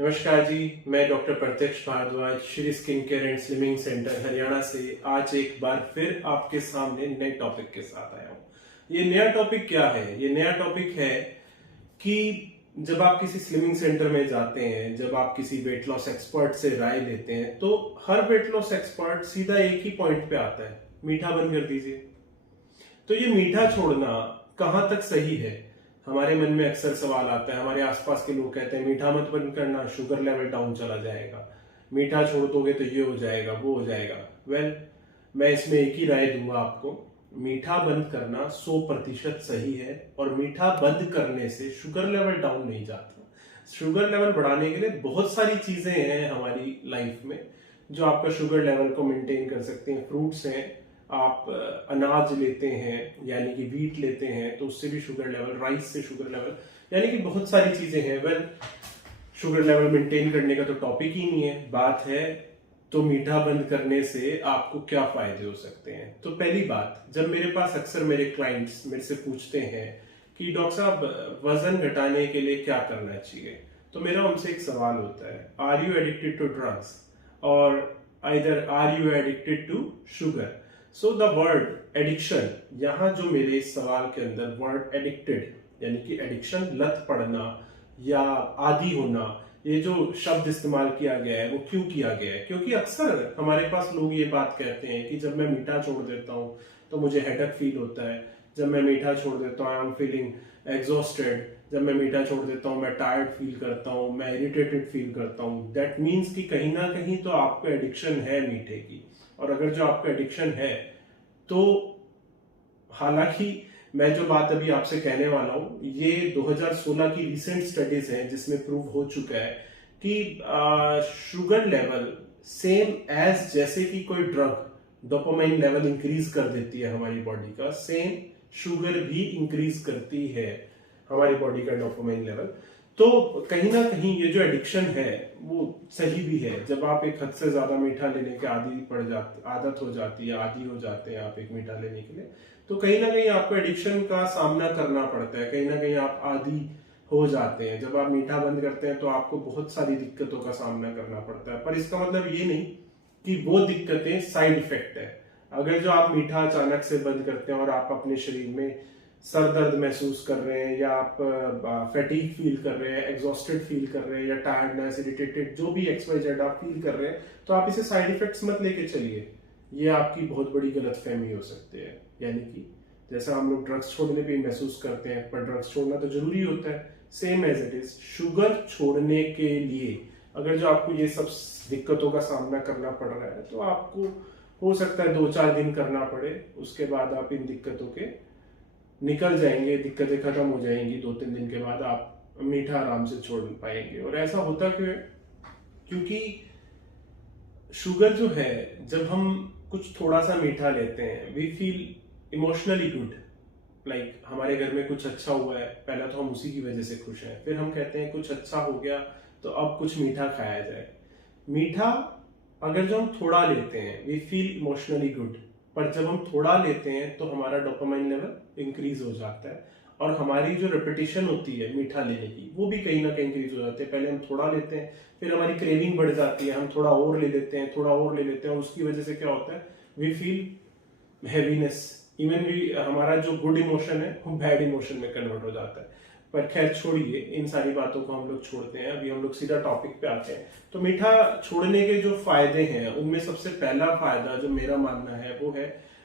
नमस्कार जी, मैं doctor Pratyaksh Bhardwaj Shri skin care and slimming centre Haryana से आज एक बार फिर आपके सामने नए टॉपिक के साथ आया हूँ। ये नया टॉपिक क्या है? ये नया टॉपिक है कि जब आप किसी स्लिमिंग सेंटर में जाते हैं, जब आप किसी वेट लॉस एक्सपर्ट से राय लेते हैं, तो हर वेट लॉस एक्सपर्ट सीधा एक ही पॉइंट पे आता है, मीठा बंद कर दीजिए। तो ये मीठा छोड़ना कहाँ तक सही है? हमारे मन में अक्सर सवाल आता है, हमारे आसपास के लोग कहते हैं मीठा मत बंद करना, शुगर लेवल डाउन चला जाएगा, मीठा छोड़ दोगे तो ये हो जाएगा, वो हो जाएगा। वेल, मैं इसमें एक ही राय दूंगा आपको, मीठा बंद करना 100% सही है और मीठा बंद करने से शुगर लेवल डाउन नहीं जाता। शुगर लेवल बढ़ाने के लिए बहुत सारी चीजें हैं हमारी लाइफ में जो आपका शुगर लेवल को मेंटेन कर सकती हैं। फ्रूट्स हैं, आप अनाज लेते हैं यानी कि व्हीट लेते हैं तो उससे भी शुगर लेवल, राइस से शुगर लेवल, यानी कि बहुत सारी चीजें हैं। वेल, शुगर लेवल मेंटेन करने का तो टॉपिक ही नहीं है, बात है तो मीठा बंद करने से आपको क्या फायदे हो सकते हैं। तो पहली बात, जब मेरे पास अक्सर मेरे क्लाइंट्स मेरे से पूछते हैं कि डॉक्टर साहब वजन घटाने के लिए क्या करना चाहिए, तो मेरा उनसे एक सवाल होता है, are you addicted to drugs और either are you addicted to sugar. So the word addiction, यहाँ जो मेरे इस सवाल के अंदर वर्ड एडिक्टेड यानी कि एडिक्शन, लत पड़ना या आदी होना, ये जो शब्द इस्तेमाल किया गया है वो क्यों किया गया है? क्योंकि अक्सर हमारे पास लोग ये बात कहते हैं कि जब मैं मीठा छोड़ देता हूँ तो मुझे हेडेक फील होता है, जब मैं मीठा छोड़ देता हूँ आई एम फीलिंग एग्जॉस्टेड, जब मैं मीठा छोड़ देता हूँ मैं टायर्ड फील करता हूँ, मैं इरिटेटेड फील करता हूँ। दैट मीन्स कि कहीं ना कहीं तो आपको एडिक्शन है मीठे की। और अगर जो आपको एडिक्शन है तो, हालांकि मैं जो बात अभी आपसे कहने वाला हूं ये 2016 की रिसेंट स्टडीज हैं जिसमें प्रूव हो चुका है कि शुगर लेवल सेम एज जैसे कि कोई ड्रग डोपामाइन लेवल इंक्रीज कर देती है हमारी बॉडी का, सेम शुगर भी इंक्रीज करती है हमारी बॉडी का डोपामाइन लेवल। तो कहीं ना कहीं ये जो एडिक्शन है वो सही भी है। जब आप एक हद से ज्यादा मीठा लेने के आदत हो जाती है, आदी हो जाते हैं आप एक मीठा लेने के लिए, तो कहीं ना कहीं आपको एडिक्शन का सामना करना पड़ता है, कहीं ना कहीं आप आदी हो जाते हैं। जब आप मीठा बंद करते हैं तो आपको बहुत सारी दिक्कतों का सामना करना पड़ता है, पर इसका मतलब ये नहीं कि वो दिक्कतें साइड इफेक्ट है। अगर जो आप मीठा अचानक से बंद करते हैं और आप अपने शरीर में सर दर्द महसूस कर रहे हैं या आप फैटीग फील कर रहे हैं, एग्जॉस्टेड फील कर रहे हैं या टायर्डनेस, इरिटेटेड, जो भी XYZ आप फील कर रहे हैं, तो आप इसे साइड इफेक्ट्स मत लेके चलिए, ये आपकी बहुत बड़ी गलतफहमी हो सकती है। यानी कि जैसा हम लोग ड्रग्स छोड़ने पे महसूस करते हैं, पर ड्रग्स छोड़ना तो जरूरी होता है, same as it is sugar छोड़ने के लिए अगर जो आपको ये सब दिक्कतों का सामना करना पड़ रहा है तो आपको हो सकता है 2-4 दिन करना पड़े, उसके बाद आप इन दिक्कतों के निकल जाएंगे, दिक्कतें खत्म हो जाएंगी। 2-3 दिन के बाद आप मीठा आराम से छोड़ पाएंगे। और ऐसा होता क्यों है? क्योंकि शुगर जो है, जब हम कुछ थोड़ा सा मीठा लेते हैं we feel emotionally good, like हमारे घर में कुछ अच्छा हुआ है, पहला तो हम उसी की वजह से खुश हैं, फिर हम कहते हैं कुछ अच्छा हो गया तो अब कुछ मीठा खाया जाए। मीठा अगर जो हम थोड़ा लेते हैं वी फील इमोशनली गुड, पर जब हम थोड़ा लेते हैं तो हमारा डोपामाइन लेवल इंक्रीज हो जाता है और हमारी जो रेपिटेशन होती है मीठा लेने की वो भी कहीं ना कहीं इंक्रीज हो जाती है। पहले हम थोड़ा लेते हैं, फिर हमारी क्रेविंग बढ़ जाती है, हम थोड़ा और ले लेते हैं, थोड़ा और ले लेते हैं, और उसकी वजह से क्या होता है, वी फील हैवीनेस, इवन भी हमारा जो गुड इमोशन है वो बैड इमोशन में कन्वर्ट हो जाता है। पर खैर छोड़िए, इन सारी बातों को हम लोग छोड़ते हैं, अभी हम लोग सीधा टॉपिक पे आते हैं। तो मीठा छोड़ने के जो फायदे हैं उनमें सबसे पहला फायदा जो मेरा मानना है वो है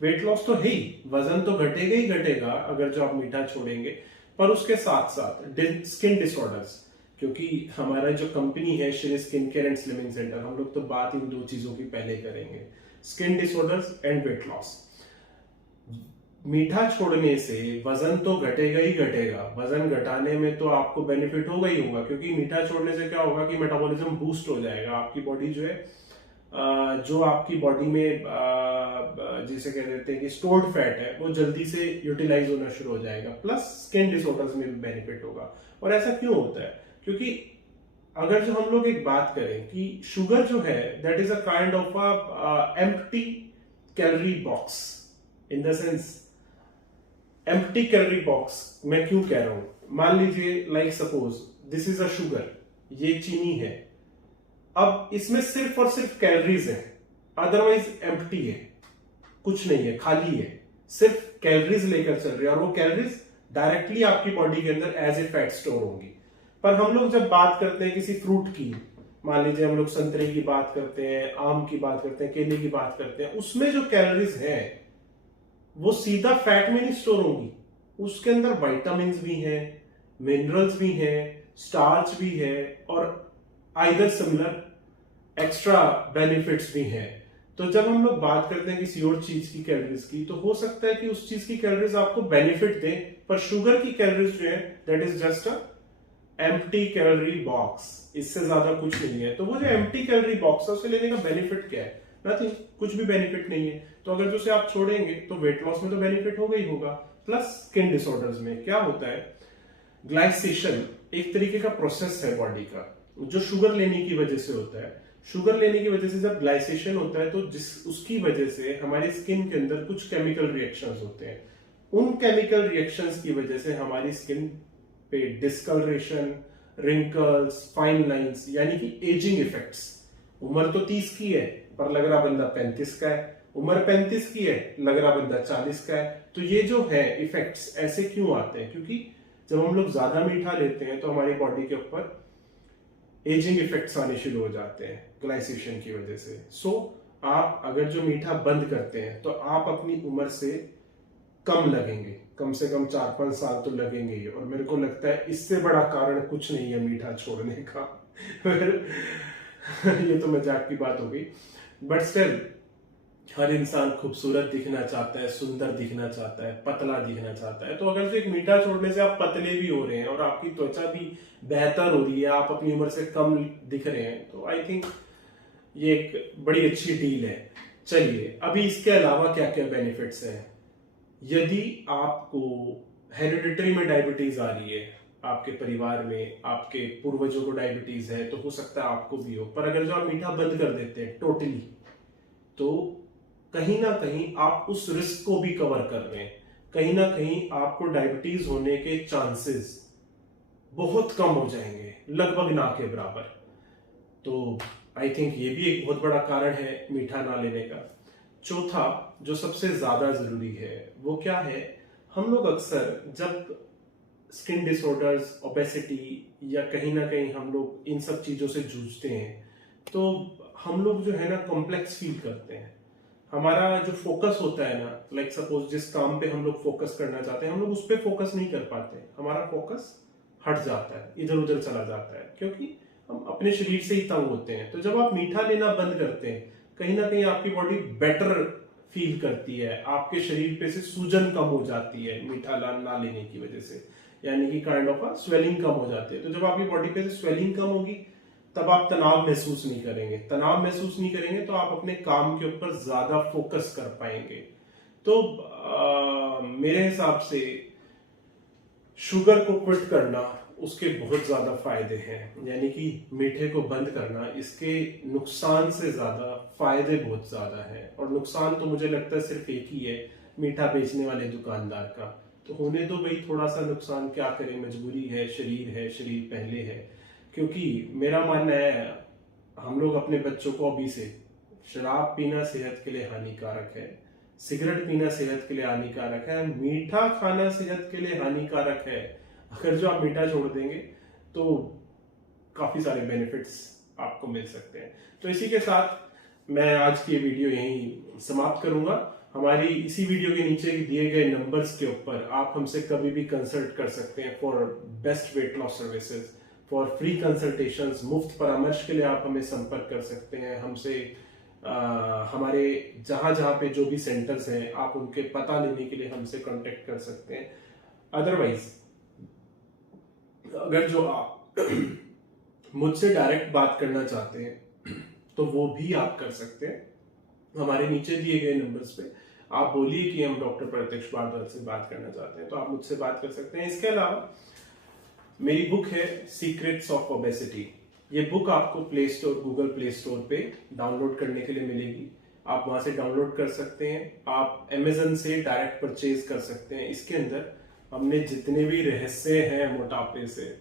वेट लॉस तो है ही, वजन तो घटेगा ही घटेगा अगर जो आप मीठा छोड़ेंगे, पर उसके साथ साथ स्किन डिसऑर्डर्स, क्योंकि हमारा जो कंपनी है Shri skin care and slimming centre, हम लोग तो बात इन दो चीजों की पहले करेंगे, skin disorders and weight loss. मीठा छोड़ने से वजन तो घटेगा ही घटेगा, वजन घटाने में तो आपको बेनिफिट होगा ही होगा, क्योंकि मीठा छोड़ने से क्या होगा कि मेटाबॉलिज्म बूस्ट हो जाएगा, आपकी बॉडी जो है जो आपकी बॉडी में जिसे कह देते हैं कि स्टोर्ड फैट है वो जल्दी से यूटिलाइज होना शुरू हो जाएगा, प्लस स्किन डिसऑर्डर्स में भी बेनिफिट होगा। और ऐसा क्यों होता है? क्योंकि अगर जो हम लोग एक बात करें कि शुगर जो है that is a kind of a empty calorie box, in the sense empty calorie box मैं क्यों कह रहा हूं, मान लीजिए like suppose this is a sugar, ये चीनी है। अब इसमें सिर्फ और सिर्फ कैलोरीज है, अदरवाइज एम्प्टी है, कुछ नहीं है, खाली है, सिर्फ कैलोरीज लेकर चल रही है और वो कैलोरीज डायरेक्टली आपकी बॉडी के अंदर एज ए फैट स्टोर होंगी। पर हम लोग जब बात करते हैं किसी फ्रूट की, मान लीजिए हम लोग संतरे की बात करते हैं, आम की बात करते हैं, केले की बात करते हैं, उसमें जो कैलोरीज है वो सीधा फैट में नहीं स्टोर होंगी, उसके अंदर विटामिन भी हैं, मिनरल्स भी हैं, स्टार्च भी है और आइदर सिमिलर एक्स्ट्रा बेनिफिट्स भी हैं। तो जब हम लोग बात करते हैं किसी और चीज की कैलोरीज की, तो हो सकता है कि उस चीज की कैलोरीज आपको बेनिफिट दे, पर शुगर की कैलोरीज जो है that is just a empty calorie box, इससे ज्यादा कुछ नहीं है। तो वो जो एम्प्टी कैलोरी बॉक्स है उसे लेने का बेनिफिट क्या है? नथिंग, कुछ भी बेनिफिट नहीं है। तो अगर जो उसे आप छोड़ेंगे तो वेट लॉस में तो बेनिफिट होगा ही होगा। प्लस स्किन डिसऑर्डर्स में क्या होता है, ग्लाइसेशन एक तरीके का प्रोसेस है बॉडी का जो शुगर लेने की वजह से होता है। शुगर लेने की वजह से जब ग्लाइसेशन होता है तो उसकी वजह से हमारी स्किन के अंदर कुछ केमिकल रिएक्शंस होते हैं। उन केमिकल रिएक्शंस की वजह से हमारी स्किन पे डिस्कलरेशन, रिंकल्स, फाइन लाइंस यानी कि एजिंग इफेक्ट्स। उम्र तो 30 की है पर लग रहा बंदा 35 का है, उम्र 35 की है लग रहा बंदा 40 का है। तो ये जो है इफेक्ट्स ऐसे क्यों आते हैं? क्योंकि जब हम लोग ज्यादा मीठा लेते हैं तो हमारी बॉडी के ऊपर एजिंग इफेक्ट्स आने शुरू हो जाते हैं ग्लाइसेशन की वजह से। सो आप अगर जो मीठा बंद करते हैं तो आप अपनी उम्र से कम लगेंगे, कम से कम 4-5 साल तो लगेंगे ही। और मेरे को लगता है इससे बड़ा कारण कुछ नहीं है मीठा छोड़ने का। ये तो मजाक की बात हो गई, बट स्टिल हर इंसान खूबसूरत दिखना चाहता है, सुंदर दिखना चाहता है, पतला दिखना चाहता है। तो अगर जो एक मीठा छोड़ने से आप पतले भी हो रहे हैं और आपकी त्वचा भी बेहतर हो रही है, आप अपनी उम्र से कम दिख रहे हैं, तो आई थिंक ये एक बड़ी अच्छी डील है। चलिए, अभी इसके अलावा क्या क्या बेनिफिट्स हैं। यदि आपको हेरिडिटरी में डायबिटीज आ रही है, आपके परिवार में आपके पूर्वजों को डायबिटीज है, तो हो सकता है आपको भी हो। पर अगर जो आप मीठा बंद कर देते हैं टोटली, तो कहीं ना कहीं आप उस रिस्क को भी कवर कर रहे हैं। कहीं ना कहीं आपको डायबिटीज होने के चांसेस बहुत कम हो जाएंगे, लगभग ना के बराबर। तो आई थिंक ये भी एक बहुत बड़ा कारण है मीठा ना लेने का। चौथा जो सबसे ज्यादा जरूरी है वो क्या है, हम लोग अक्सर जब स्किन डिसऑर्डर्स, ओबेसिटी या कहीं ना कहीं हम लोग इन सब चीजों से जूझते हैं, तो हम लोग जो है ना कॉम्प्लेक्स फील करते हैं। हमारा जो फोकस होता है ना, लाइक सपोज जिस काम पे हम लोग फोकस करना चाहते हैं, हम लोग उस पर फोकस नहीं कर पाते, हमारा फोकस हट जाता है, इधर उधर चला जाता है, क्योंकि हम अपने शरीर से ही तंग होते हैं। तो जब आप मीठा लेना बंद करते हैं, कहीं ना कहीं आपकी बॉडी बेटर फील करती है, आपके शरीर पे से सूजन कम हो जाती है मीठा ना लेने की वजह से, यानी कि काइंड ऑफ स्वेलिंग कम हो जाती है। तो जब आपकी बॉडी पे से स्वेलिंग कम होगी तब आप तनाव महसूस नहीं करेंगे, तनाव महसूस नहीं करेंगे तो आप अपने काम के ऊपर ज्यादा फोकस कर पाएंगे। तो मेरे हिसाब से शुगर को क्विट करना, उसके बहुत ज्यादा फायदे हैं, यानी कि मीठे को बंद करना, इसके नुकसान से ज्यादा फायदे बहुत ज्यादा हैं। और नुकसान तो मुझे लगता है सिर्फ एक ही है, मीठा बेचने वाले दुकानदार का। तो होने दो भाई, थोड़ा सा नुकसान, क्या करें, मजबूरी है, शरीर पहले है। क्योंकि मेरा मानना है हम लोग अपने बच्चों को अभी से, शराब पीना सेहत के लिए हानिकारक है, सिगरेट पीना सेहत के लिए हानिकारक है, मीठा खाना सेहत के लिए हानिकारक है। अगर जो आप मीठा छोड़ देंगे तो काफी सारे बेनिफिट्स आपको मिल सकते हैं। तो इसी के साथ मैं आज की वीडियो यहीं समाप्त करूंगा। हमारी इसी वीडियो के नीचे दिए गए नंबर्स के ऊपर आप हमसे कभी भी कंसल्ट कर सकते हैं for best weight loss services, for free consultations. मुफ्त परामर्श के लिए आप हमें संपर्क कर सकते हैं हमसे। हमारे जहां जहां पे जो भी सेंटर्स हैं आप उनके पता लेने के लिए हमसे कांटेक्ट कर सकते हैं। अदरवाइज अगर जो आप मुझसे डायरेक्ट बात करना चाहते हैं तो वो भी आप कर सकते हैं। हमारे नीचे दिए गए नंबर्स पे आप बोलिए कि हम डॉक्टर प्रत्यक्ष भारद्वाज से बात करना चाहते हैं, तो आप मुझसे बात कर सकते हैं। इसके अलावा मेरी बुक है सीक्रेट्स ऑफ ओबेसिटी। ये बुक आपको play store, Google play store पे डाउनलोड करने के लिए मिलेगी। आप वहां से डाउनलोड कर सकते हैं, आप अमेजन से डायरेक्ट परचेज कर सकते हैं। इसके अंदर हमने जितने भी रहस्य हैं मोटापे से,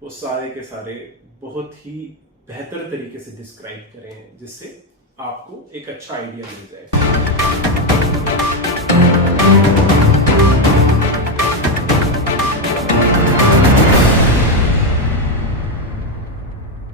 वो सारे के सारे बहुत ही बेहतर तरीके से डिस्क्राइब करे हैं, जिससे आपको एक अच्छा आइडिया मिल जाए।